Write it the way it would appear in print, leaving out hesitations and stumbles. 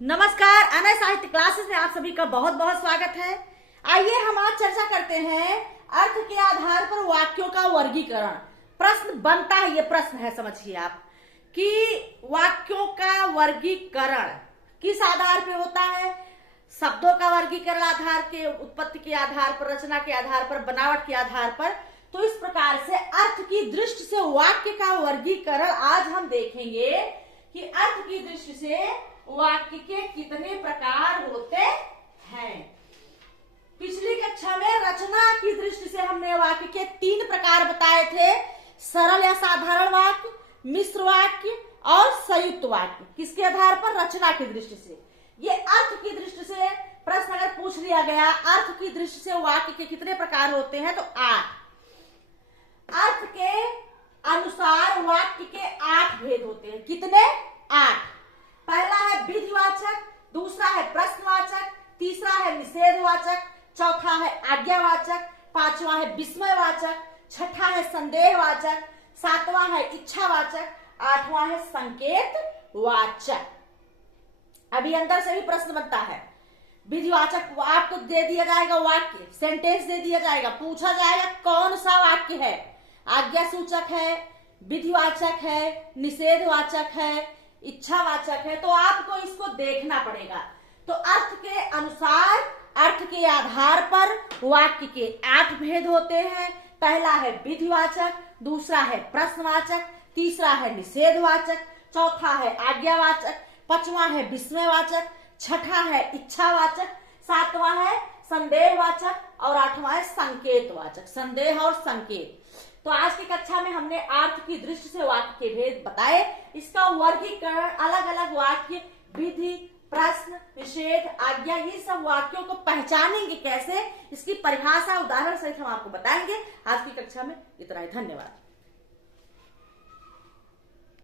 नमस्कार, अनय साहित्य क्लासेस में आप सभी का बहुत बहुत स्वागत है। आइए हम आज चर्चा करते हैं अर्थ के आधार पर वाक्यों का वर्गीकरण। प्रश्न बनता है, ये प्रश्न है, समझिए आप कि वाक्यों का वर्गीकरण किस आधार पे होता है। शब्दों का वर्गीकरण आधार के, उत्पत्ति के आधार पर, रचना के आधार पर, बनावट के आधार पर। तो इस प्रकार से अर्थ की दृष्टि से वाक्य का वर्गीकरण आज हम देखेंगे कि अर्थ की दृष्टि से वाक्य के कितने प्रकार होते हैं। पिछली कक्षा में रचना की दृष्टि से हमने वाक्य के 3 प्रकार बताए थे, सरल या साधारण वाक्य, मिश्र वाक्य और संयुक्त वाक्य। किसके आधार पर? रचना की दृष्टि से। ये अर्थ की दृष्टि से प्रश्न अगर पूछ लिया गया, अर्थ की दृष्टि से वाक्य के कितने प्रकार होते हैं, तो 8। अर्थ के अनुसार वाक्य के 8 भेद होते हैं। कितने? 8। पहला है विधिवाचक, दूसरा है प्रश्नवाचक, तीसरा है निषेधवाचक, चौथा है आज्ञावाचक, पांचवा है विस्मयवाचक, छठा है संदेहवाचक, सातवां है इच्छावाचक, आठवां है संकेतवाचक। अभी अंदर से भी प्रश्न बनता है। विधिवाचक आपको दे दिया जाएगा, वाक्य सेंटेंस दे दिया जाएगा, पूछा जाएगा कौन सा वाक्य है, आज्ञा सूचक है, विधिवाचक है, निषेधवाचक है, इच्छावाचक है। तो आपको इसको देखना पड़ेगा। तो अर्थ के अनुसार, अर्थ के आधार पर वाक्य के 8 भेद होते हैं। पहला है विधिवाचक, दूसरा है प्रश्नवाचक, तीसरा है निषेधवाचक, चौथा है आज्ञावाचक, पांचवा है विस्मयवाचक, छठा है इच्छावाचक, सातवां है संदेहवाचक और आठवां है संकेतवाचक। संदेह और संकेत। तो आज की कक्षा में हमने अर्थ की दृष्टि से वाक्य के भेद बताए। इसका वर्गीकरण, अलग अलग वाक्य, विधि, प्रश्न, निषेध, आज्ञा, ये सब वाक्यों को पहचानेंगे कैसे, इसकी परिभाषा उदाहरण सहित हम आपको बताएंगे। आज की कक्षा में इतना ही। धन्यवाद।